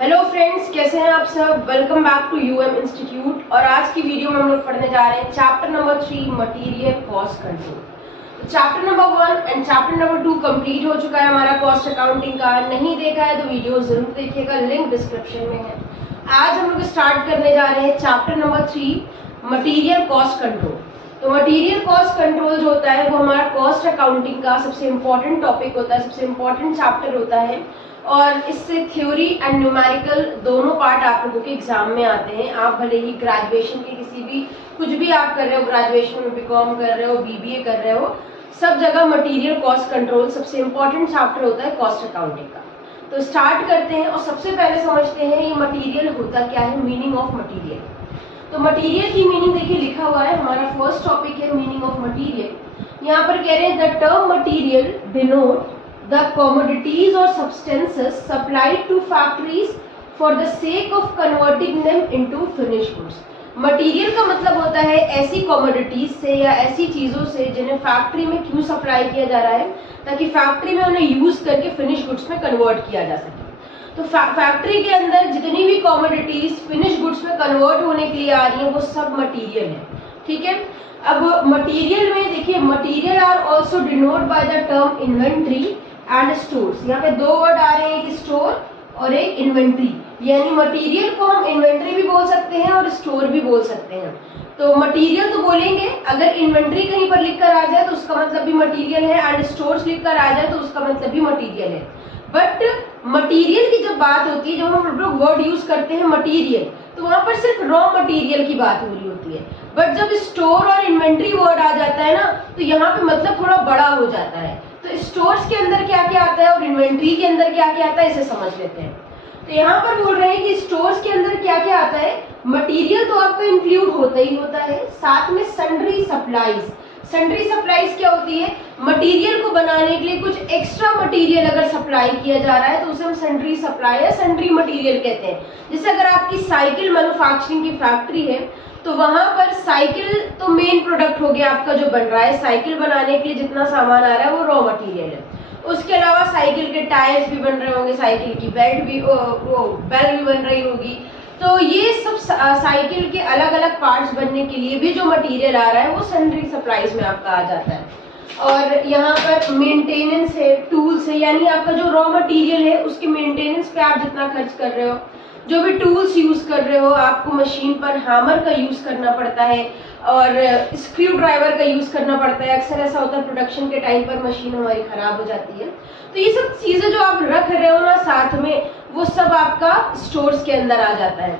Hello friends, कैसे हैं आप सब। Welcome back to UM institute. और आज की वीडियो में हम लोग पढ़ने जा रहे हैं chapter number 3 material cost control. Chapter number 1 and chapter number 2 complete हो चुका है हमारा कॉस्ट अकाउंटिंग का। नहीं देखा है तो वीडियो जरूर देखिएगा, लिंक डिस्क्रिप्शन में है। आज हम लोग स्टार्ट करने जा रहे हैं chapter number 3 material cost control. तो मटेरियल कॉस्ट कंट्रोल जो होता है वो हमारा कॉस्ट अकाउंटिंग का सबसे इम्पोर्टेंट टॉपिक होता है, सबसे इम्पोर्टेंट चैप्टर होता है। और इससे थ्योरी एंड न्यूमेरिकल दोनों पार्ट आप लोगों के एग्जाम में आते हैं। आप भले ही ग्रेजुएशन के किसी भी कुछ भी आप कर रहे हो, ग्रेजुएशन में बीकॉम कर रहे हो, बीबीए कर रहे हो, सब जगह मटेरियल कॉस्ट कंट्रोल सबसे इम्पोर्टेंट चैप्टर होता है कॉस्ट अकाउंटिंग का। तो स्टार्ट करते हैं और सबसे पहले समझते हैं ये मटेरियल होता क्या है, मीनिंग ऑफ मटेरियल। तो मटेरियल की मीनिंग देखिए लिखा हुआ है, हमारा फर्स्ट टॉपिक है मीनिंग ऑफ मटेरियल। यहाँ पर कह रहे हैं the term material denote the commodities or substances supplied to factories for the sake of converting them into finished goods। Material का मतलब होता है ऐसी कमोडिटीज से या ऐसी चीजों से जिन्हें फैक्ट्री में क्यों सप्लाई किया जा रहा है, ताकि फैक्ट्री में उन्हें यूज करके फिनिश गुड्स में कन्वर्ट किया जा सके। तो फैक्ट्री के अंदर जितनी भी कमोडिटीज फिनिश गुड्स में कन्वर्ट होने के लिए आ रही है वो सब मटेरियल है। ठीक है, अब मटेरियल में देखिए material are also denote by the term inventory and stores. यहाँ पे दो वर्ड आ रहे हैं, एक स्टोर और एक इन्वेंट्री। यानी मटेरियल को हम इन्वेंट्री भी बोल सकते हैं और स्टोर भी बोल सकते हैं। तो मटेरियल तो बोलेंगे, अगर इन्वेंट्री कहीं पर लिख कर आ जाए तो उसका मतलब भी मटेरियल है, एंड स्टोर्स लिख कर आ जाए तो उसका मतलब भी मटेरियल है। बट मटेरियल की जब बात होती है, जब हम लोग वर्ड यूज करते हैं मटेरियल, तो वहां पर सिर्फ रॉ मटेरियल की बात हो रही होती है। बट जब स्टोर और इन्वेंट्री वर्ड आ जाता है ना, तो यहाँ पे मतलब थोड़ा बड़ा हो जाता है। तो स्टोर्स के अंदर क्या क्या आता है और इन्वेंट्री के अंदर क्या क्या आता है, इसे समझ लेते हैं। तो यहाँ पर बोल रहे हैं कि स्टोर्स के अंदर क्या क्या आता है। मटेरियल तो आपका इंक्लूड होता ही होता है, साथ में सन्ड्री सप्लाईज। सन्ड्री सप्लाईज क्या होती है, मटेरियल को बनाने के लिए कुछ एक्स्ट्रा मटेरियल अगर सप्लाई किया जा रहा है तो उसे हम सन्ड्री सप्लाई या सन्ड्री मटेरियल कहते हैं। जैसे अगर आपकी साइकिल मैन्युफैक्चरिंग की फैक्ट्री है तो वहां पर साइकिल तो मेन प्रोडक्ट हो गया आपका जो बन रहा है। साइकिल बनाने के लिए जितना सामान आ रहा है वो रॉ मटेरियल है। उसके अलावा साइकिल के टायर्स भी बन रहे होंगे, साइकिल की बेल्ट भी बेल्ट भी बन रही होगी। तो ये सब साइकिल के अलग अलग पार्ट्स बनने के लिए भी जो मटेरियल आ रहा है वो सन्ड्री सप्लाईज में आपका आ जाता है। और यहाँ पर मेंटेनेंस है, टूल्स है, यानी आपका जो रॉ मटेरियल है उसके मेंटेनेंस पे आप जितना खर्च कर रहे हो, जो भी टूल्स यूज कर रहे हो, आपको मशीन पर हैमर का यूज करना पड़ता है और स्क्रू ड्राइवर का यूज करना पड़ता है। अक्सर ऐसा होता है प्रोडक्शन के टाइम पर मशीन हमारी खराब हो जाती है। तो ये सब चीजें जो आप रख रहे हो ना साथ में, वो सब आपका स्टोर्स के अंदर आ जाता है।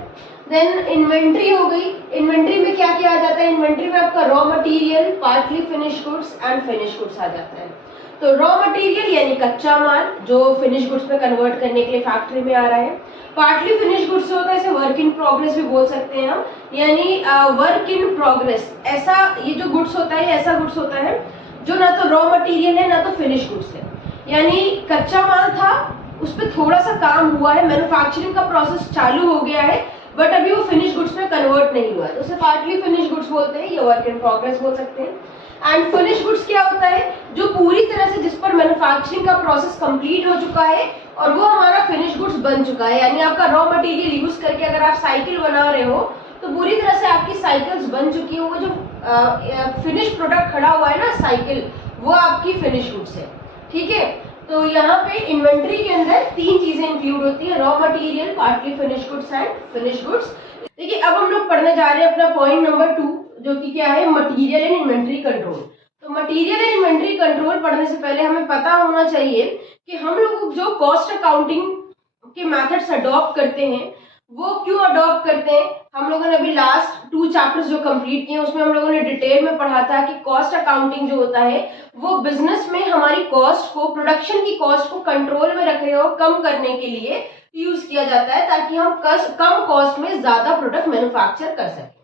देन इन्वेंट्री हो गई। इन्वेंट्री में क्या क्या आ जाता है, इन्वेंट्री में आपका raw material, partly finish goods and finish goods आ जाता है। तो रॉ मटेरियल यानी कच्चा माल जो फिनिश गुड्स में कन्वर्ट करने के लिए फैक्ट्री में आ रहा है। पार्टली फिनिश गुड्स होता है, इसे वर्क इन प्रोग्रेस भी बोल सकते हैं हम, यानी वर्क इन प्रोग्रेस। ऐसा ये जो गुड्स होता है ऐसा गुड्स होता है जो ना तो रॉ मटेरियल है ना तो फिनिश गुड्स है। यानी कच्चा माल था, उस पर थोड़ा सा काम हुआ है, मैन्युफैक्चरिंग का प्रोसेस चालू हो गया है, बट अभी वो फिनिश गुड्स में कन्वर्ट नहीं हुआ है, तो उसे पार्टली फिनिश गुड्स बोलते हैं या वर्क इन प्रोग्रेस बोल सकते हैं। एंड फिनिश गुड्स क्या होता है, जो पूरी तरह से जिस पर मैन्युफैक्चरिंग का प्रोसेस कंप्लीट हो चुका है और वो हमारा फिनिश गुड्स बन चुका है। यानी आपका रॉ मटेरियल यूज करके अगर आप साइकिल बना रहे हो तो पूरी तरह से आपकी साइकिल्स बन चुकी है। वो जो फिनिश प्रोडक्ट खड़ा हुआ है ना साइकिल, वो आपकी फिनिश गुड्स है। ठीक है, तो यहाँ पे इन्वेंट्री के अंदर तीन चीजें इंक्लूड होती है, raw material, partly finish goods and finish goods. देखिए अब हम लोग पढ़ने जा रहे हैं अपना पॉइंट नंबर 2, जो कि क्या है, मटेरियल एंड इन्वेंट्री कंट्रोल। तो मटेरियल एंड इन्वेंट्री कंट्रोल पढ़ने से पहले हमें पता होना चाहिए कि हम लोग जो कॉस्ट अकाउंटिंग के मेथड्स अडॉप्ट करते हैं वो क्यों अडॉप्ट करते हैं। हम लोगों ने अभी लास्ट 2 चैप्टर्स जो कंप्लीट किए उसमें हम लोगों ने डिटेल में पढ़ा था कि कॉस्ट अकाउंटिंग जो होता है वो बिजनेस में हमारी कॉस्ट को, प्रोडक्शन की कॉस्ट को कंट्रोल में रखने और कम करने के लिए यूज किया जाता है, ताकि हम कम कॉस्ट में ज्यादा प्रोडक्ट मैन्युफैक्चर कर सकें।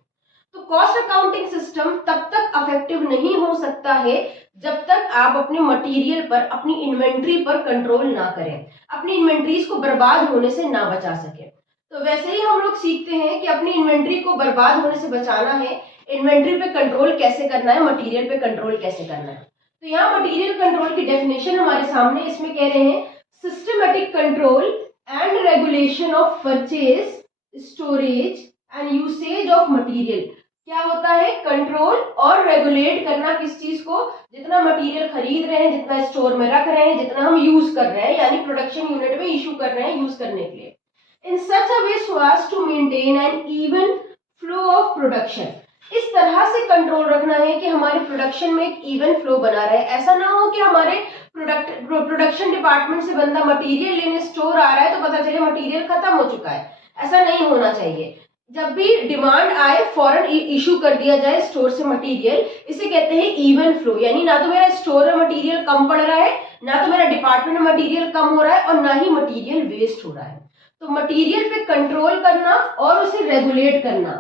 तो कॉस्ट अकाउंटिंग सिस्टम तब तक इफेक्टिव नहीं हो सकता है जब तक आप अपने मटेरियल पर, अपनी इन्वेंट्री पर कंट्रोल ना करें, अपनी इन्वेंट्रीज को बर्बाद होने से ना बचा सके। तो वैसे ही हम लोग सीखते हैं कि अपनी इन्वेंट्री को बर्बाद होने से बचाना है, इन्वेंट्री पे कंट्रोल कैसे करना है, मटेरियल पे कंट्रोल कैसे करना है। तो यहाँ मटेरियल कंट्रोल की डेफिनेशन हमारे सामने, इसमें कह रहे हैं systematic control and regulation controlation of purchase, storage and usage of material. क्या होता है? कंट्रोल और रेगुलेट करना किस चीज को? जितना मटेरियल खरीद रहे हैं, जितना स्टोर में रख रहे हैं, जितना हम यूज कर रहे हैं, यानी प्रोडक्शन यूनिट में इशू कर रहे हैं यूज करने के लिए। In such a way so as to maintain an even flow of production. इस तरह से कंट्रोल रखना है कि हमारे प्रोडक्शन में एक इवन फ्लो बना रहे। ऐसा ना हो कि हमारे प्रोडक्शन डिपार्टमेंट से बंदा मटेरियल लेने स्टोर आ रहा है तो पता चले मटेरियल खत्म हो चुका है। ऐसा नहीं होना चाहिए। जब भी डिमांड आए फौरन इशू कर दिया जाए स्टोर से मटेरियल। इसे कहते हैं इवन फ्लो, यानी ना तो मेरा स्टोर में मटेरियल कम पड़ रहा है, ना तो मेरा डिपार्टमेंट में मटेरियल कम हो रहा है, और ना ही मटेरियल वेस्ट हो रहा है। तो मटेरियल पे कंट्रोल करना और उसे रेगुलेट करना,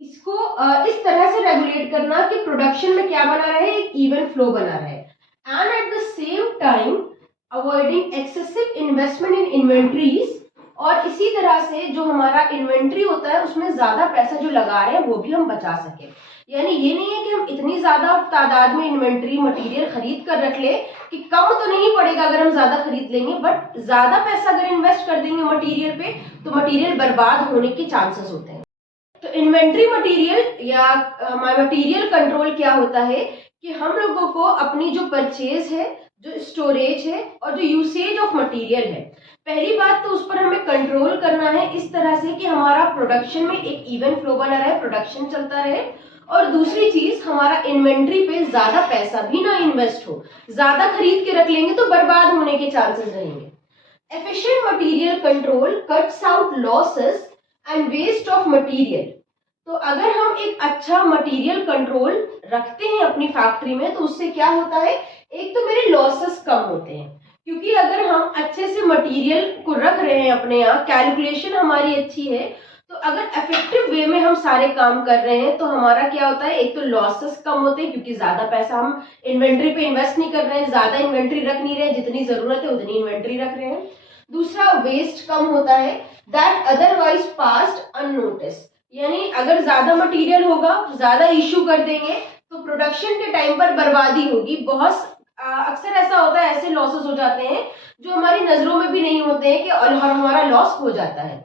इसको इस तरह से रेगुलेट करना कि प्रोडक्शन में क्या बना रहे, एक इवन फ्लो बना रहे। And at the same time avoiding excessive investment in inventories, और इसी तरह से जो हमारा इन्वेंट्री होता है उसमें ज्यादा पैसा जो लगा रहे हैं वो भी हम बचा सके। यानी ये नहीं है कि हम इतनी ज्यादा तादाद में इन्वेंट्री मटेरियल खरीद कर रख ले कि कम तो नहीं पड़ेगा अगर हम ज्यादा खरीद लेंगे, बट ज्यादा पैसा अगर इन्वेस्ट कर देंगे मटेरियल पे तो मटेरियल बर्बाद होने के चांसेस होते हैं। तो इन्वेंट्री मटेरियल या हमारा मटेरियल कंट्रोल क्या होता है कि हम लोगों को अपनी जो परचेज है, जो स्टोरेज है और जो यूसेज ऑफ मटेरियल है, पहली बात तो उस पर हमें कंट्रोल करना है इस तरह से कि हमारा प्रोडक्शन में एक इवन फ्लो बना रहे, प्रोडक्शन चलता रहे। और दूसरी चीज, हमारा इन्वेंट्री पे ज्यादा पैसा भी ना इन्वेस्ट हो। ज्यादा खरीद के रख लेंगे तो बर्बाद होने के चांसेस रहेंगे। Efficient material control cuts out losses and waste of material. तो अगर हम एक अच्छा मटेरियल कंट्रोल रखते हैं अपनी फैक्ट्री में तो उससे क्या होता है, एक तो मेरे लॉसेस कम होते हैं, क्योंकि अगर हम अच्छे से मटेरियल को रख रहे हैं अपने यहाँ, कैलकुलेशन हमारी अच्छी है, तो अगर इफेक्टिव वे में हम सारे काम कर रहे हैं तो हमारा क्या होता है, एक तो लॉसेस कम होते हैं क्योंकि ज्यादा पैसा हम इन्वेंट्री पे इन्वेस्ट नहीं कर रहे हैं, ज्यादा इन्वेंट्री रख नहीं रहे हैं, जितनी जरूरत है उतनी इन्वेंट्री रख रहे हैं। दूसरा, वेस्ट कम होता है, दैट अदरवाइज पास्ड अननोटिस। यानी अगर ज्यादा मटेरियल होगा, ज्यादा इशू कर देंगे तो प्रोडक्शन के टाइम पर बर्बादी होगी। बहुत अक्सर ऐसा होता है, ऐसे लॉसेस हो जाते हैं जो हमारी नजरों में भी नहीं होते हैं कि और हमारा लॉस हो जाता है।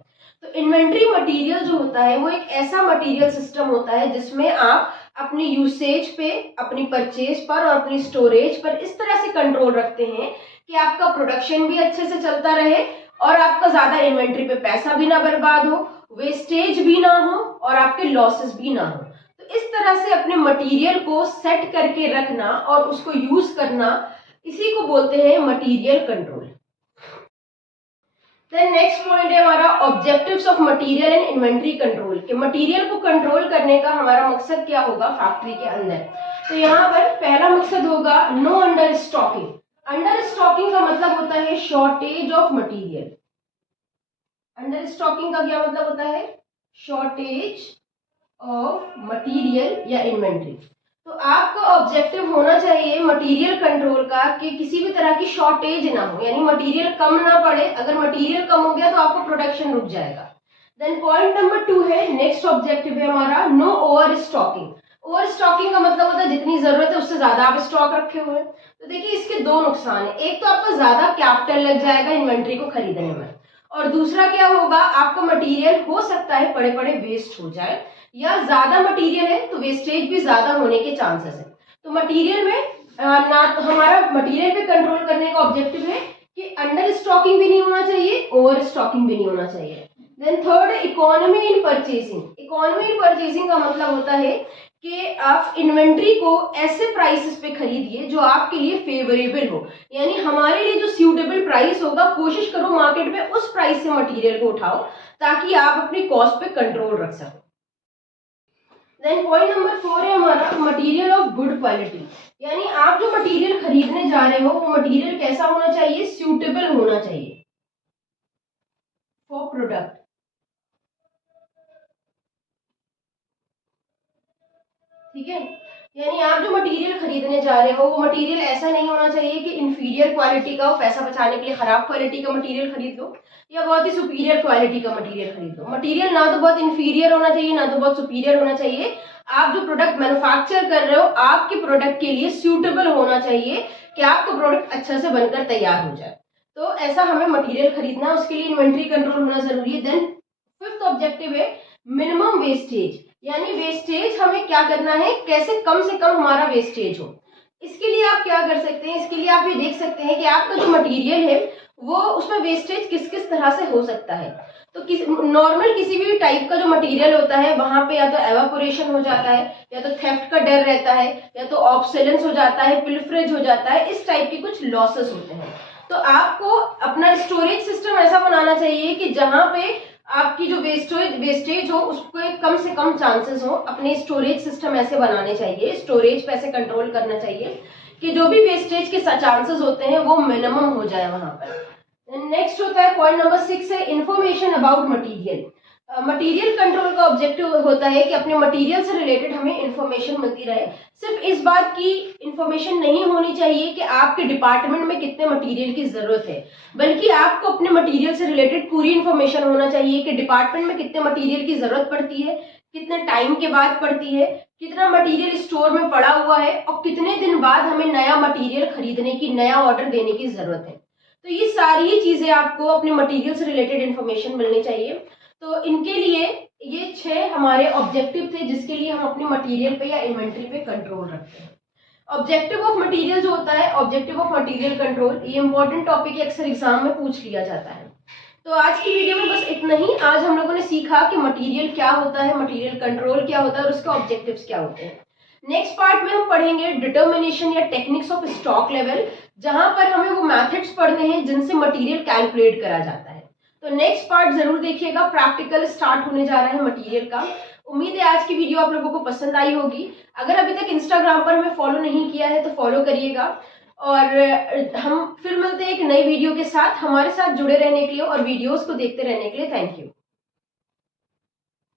तो इन्वेंट्री मटेरियल जो होता है वो एक ऐसा मटेरियल सिस्टम होता है जिसमें आप अपनी यूसेज पे, अपनी परचेज पर और अपनी स्टोरेज पर इस तरह से कंट्रोल रखते हैं कि आपका प्रोडक्शन भी अच्छे से चलता रहे और आपका ज्यादा इन्वेंट्री पे पैसा भी ना बर्बाद हो, वेस्टेज भी ना हो और आपके लॉसेस भी ना हो। तो इस तरह से अपने मटेरियल को सेट करके रखना और उसको यूज करना, इसी को बोलते हैं material control. Then next point है हमारा objectives of material and inventory control, कि मटेरियल को कंट्रोल करने का हमारा मकसद क्या होगा फैक्ट्री के अंदर। तो यहाँ पर पहला मकसद होगा no under stocking. Under stocking का मतलब होता है shortage of material. Under stocking का क्या मतलब होता है, शॉर्टेज ऑफ मटेरियल या इन्वेंट्री। तो आपका ऑब्जेक्टिव होना चाहिए मटेरियल कंट्रोल का कि किसी भी तरह की शॉर्टेज ना हो, यानी मटेरियल कम ना पड़े। अगर मटेरियल कम हो गया तो आपका प्रोडक्शन रुक जाएगा। देन पॉइंट नंबर 2 है, नेक्स्ट ऑब्जेक्टिव है हमारा no over stocking. Over stocking का मतलब होता है जितनी जरूरत है उससे ज्यादा आप स्टॉक रखे हुए हैं। तो देखिए इसके दो नुकसान है, एक तो आपका ज्यादा कैपिटल लग जाएगा इन्वेंट्री को खरीदने में, और दूसरा क्या होगा, आपका मटेरियल हो सकता है पड़े पड़े वेस्ट हो जाए, या ज्यादा मटेरियल है तो वेस्टेज भी ज्यादा होने के चांसेस है। तो मटेरियल में ना हमारा मटेरियल पे कंट्रोल करने का ऑब्जेक्टिव है कि अंडर स्टॉकिंग भी नहीं होना चाहिए, ओवर स्टॉकिंग भी नहीं होना चाहिए। Then third, economy in purchasing. Economy in purchasing का मतलब होता है कि आप इन्वेंट्री को ऐसे प्राइसेस पे खरीदिए जो आपके लिए फेवरेबल हो, यानी हमारे लिए जो सूटेबल प्राइस होगा, कोशिश करो मार्केट में उस प्राइस से मटेरियल को उठाओ ताकि आप अपनी कॉस्ट पे कंट्रोल रख सको। देन पॉइंट नंबर 4 है हमारा मटेरियल ऑफ गुड क्वालिटी, यानी आप जो मटेरियल खरीदने जा रहे हो वो मटेरियल कैसा होना चाहिए, सूटेबल होना चाहिए फॉर प्रोडक्ट। ठीक है, यानी आप जो मटेरियल खरीदने जा रहे हो वो मटेरियल ऐसा नहीं होना चाहिए कि इंफीरियर क्वालिटी का हो, पैसा बचाने के लिए खराब क्वालिटी का मटेरियल खरीद लो या बहुत ही सुपीरियर क्वालिटी का मटेरियल खरीद लो। मटेरियल ना तो बहुत इंफीरियर होना चाहिए ना तो बहुत सुपीरियर होना चाहिए। आप जो प्रोडक्ट मैन्युफैक्चर कर रहे हो आपके प्रोडक्ट के लिए सूटेबल होना चाहिए कि आपका प्रोडक्ट अच्छा से बनकर तैयार हो जाए। तो ऐसा हमें मटेरियल खरीदना है, उसके लिए इन्वेंट्री कंट्रोल होना जरूरी है। देन फिफ्थ ऑब्जेक्टिव है मिनिमम वेस्टेज, यानी वेस्टेज हमें क्या करना है, कैसे कम से कम हमारा वेस्टेज हो। इसके लिए आप क्या कर सकते हैं, इसके लिए आप ये देख सकते हैं कि आपका जो मटेरियल है वो उसमें वेस्टेज किस किस तरह से हो सकता है। तो नॉर्मल किसी भी टाइप का जो मटेरियल होता है वहां पे या तो एवापोरेशन हो जाता है, या तो थेफ्ट का डर रहता है, या तो ऑब्सोलेंस हो जाता है, पिल्फरेज हो जाता है, इस टाइप के कुछ लॉसेस होते हैं। तो आपको अपना स्टोरेज सिस्टम ऐसा बनाना चाहिए कि जहां पे आपकी जो वेस्टेज हो उसको कम से कम चांसेस हो। अपने स्टोरेज सिस्टम ऐसे बनाने चाहिए, स्टोरेज पे ऐसे कंट्रोल करना चाहिए कि जो भी वेस्टेज के चांसेस होते हैं वो मिनिमम हो जाए वहां पर। नेक्स्ट होता है पॉइंट नंबर 6 है information about material. Material control का ऑब्जेक्टिव होता है कि अपने मटीरियल से रिलेटेड हमें इंफॉर्मेशन मिलती रहे। सिर्फ इस बात की इंफॉर्मेशन नहीं होनी चाहिए कि आपके डिपार्टमेंट में कितने मटेरियल की जरूरत है, बल्कि आपको अपने मटेरियल से रिलेटेड पूरी इंफॉर्मेशन होना चाहिए कि डिपार्टमेंट में कितने मटेरियल की जरूरत पड़ती है, कितने टाइम के बाद पड़ती है, कितना मटेरियल स्टोर में पड़ा हुआ है, और कितने दिन बाद हमें नया मटेरियल खरीदने की, नया ऑर्डर देने की जरूरत है। तो ये सारी चीजें आपको अपने मटेरियल से रिलेटेड इंफॉर्मेशन मिलनी चाहिए। तो इनके लिए ये 6 हमारे ऑब्जेक्टिव थे जिसके लिए हम अपने मटेरियल पे या इन्वेंट्री पे कंट्रोल रखते हैं। ऑब्जेक्टिव ऑफ मटेरियल जो होता है, ऑब्जेक्टिव ऑफ मटेरियल कंट्रोल, ये इंपॉर्टेंट टॉपिक है, अक्सर एग्जाम में पूछ लिया जाता है। तो आज की वीडियो में बस इतना ही। आज हम लोगों ने सीखा कि मटेरियल क्या होता है, मटेरियल कंट्रोल क्या होता है और उसके ऑब्जेक्टिव्स क्या होते हैं। नेक्स्ट पार्ट में हम पढ़ेंगे डिटर्मिनेशन या टेक्निक्स ऑफ स्टॉक लेवल, जहां पर हमें वो मेथड्स पढ़ने हैं जिनसे मटेरियल कैलकुलेट करा जाता है। तो नेक्स्ट पार्ट जरूर देखिएगा, प्रैक्टिकल स्टार्ट होने जा रहा है मटेरियल का। उम्मीद है आज की वीडियो आप लोगों को पसंद आई होगी। अगर अभी तक इंस्टाग्राम पर हमें फॉलो नहीं किया है तो फॉलो करिएगा, और हम फिर मिलते हैं एक नई वीडियो के साथ। हमारे साथ जुड़े रहने के लिए और वीडियोस को देखते रहने के लिए थैंक यू।